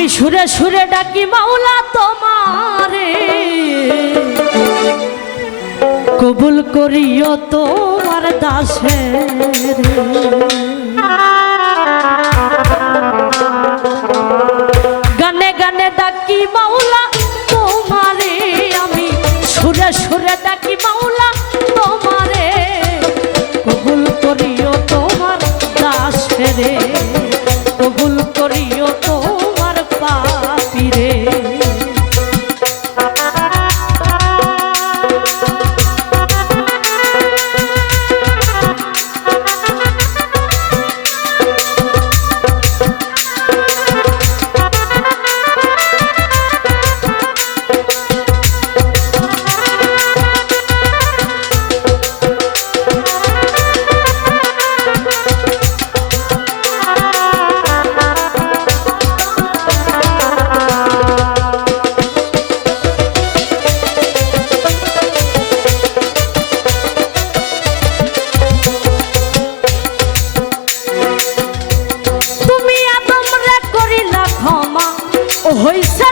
আমি সুরে সুরে ডাকি, মাওলা তোমারে। কবুল করিও তোমার দাসের। গানে গানে ডাকি, মাওলা তোমারে। আমি সুরে সুরে ডাকি, মাওলা তোমারে। কবুল করিও তোমার দাসের। হইছে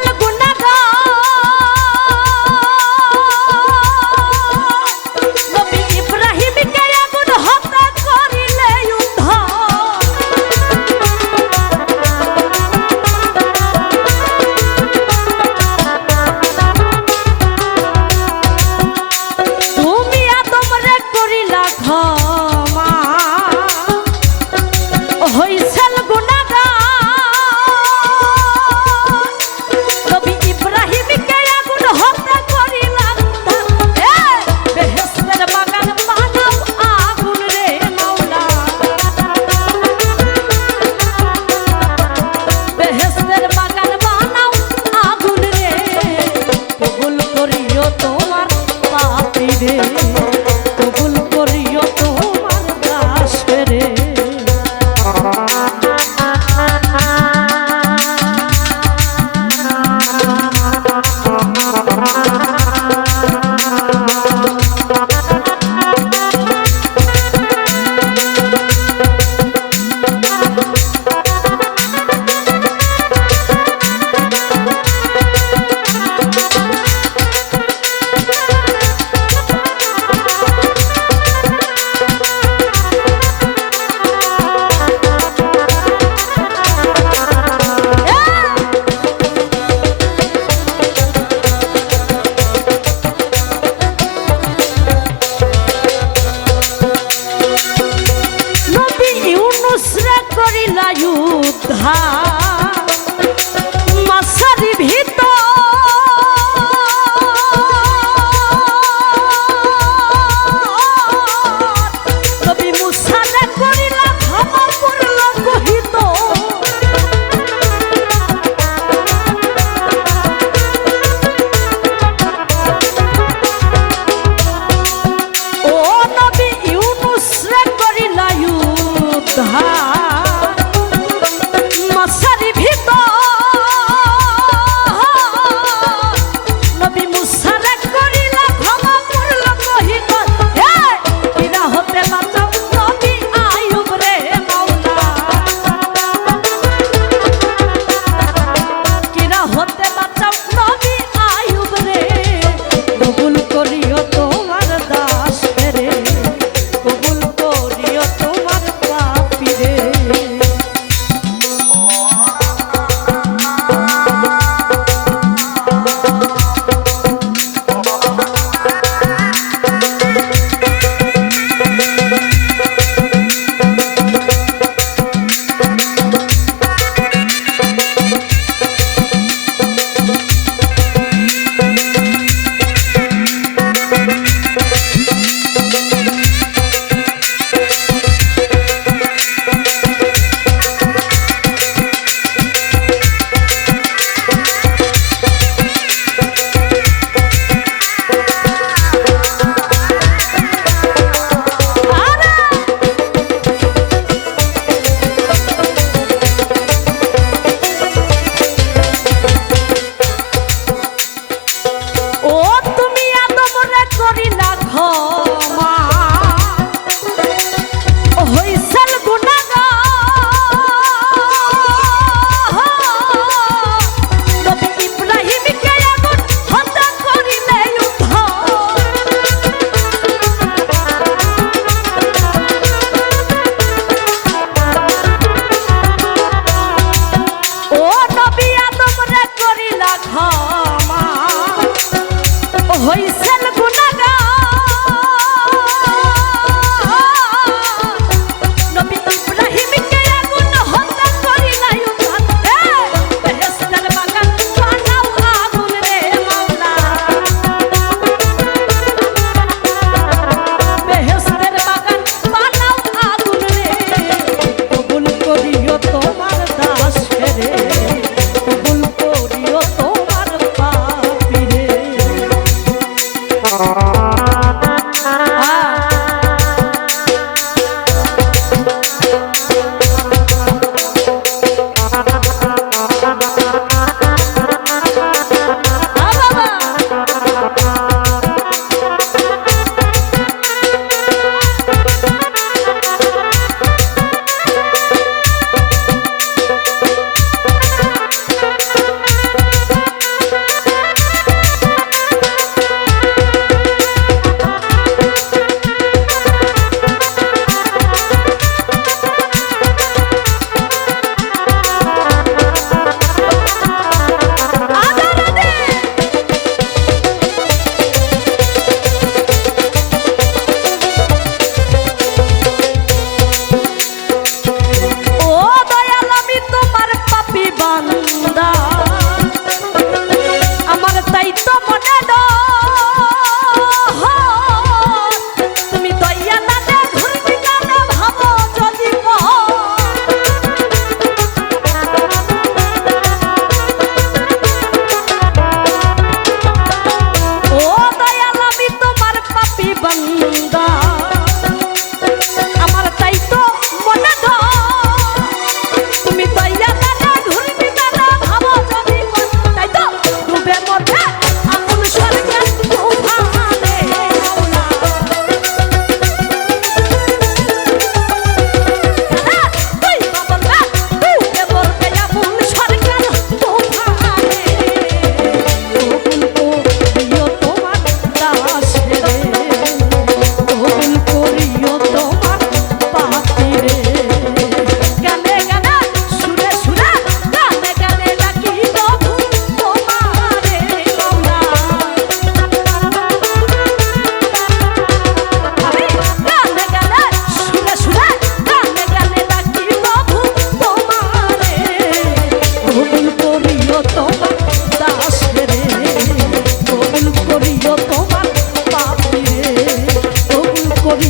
वैसे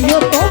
প্রিয়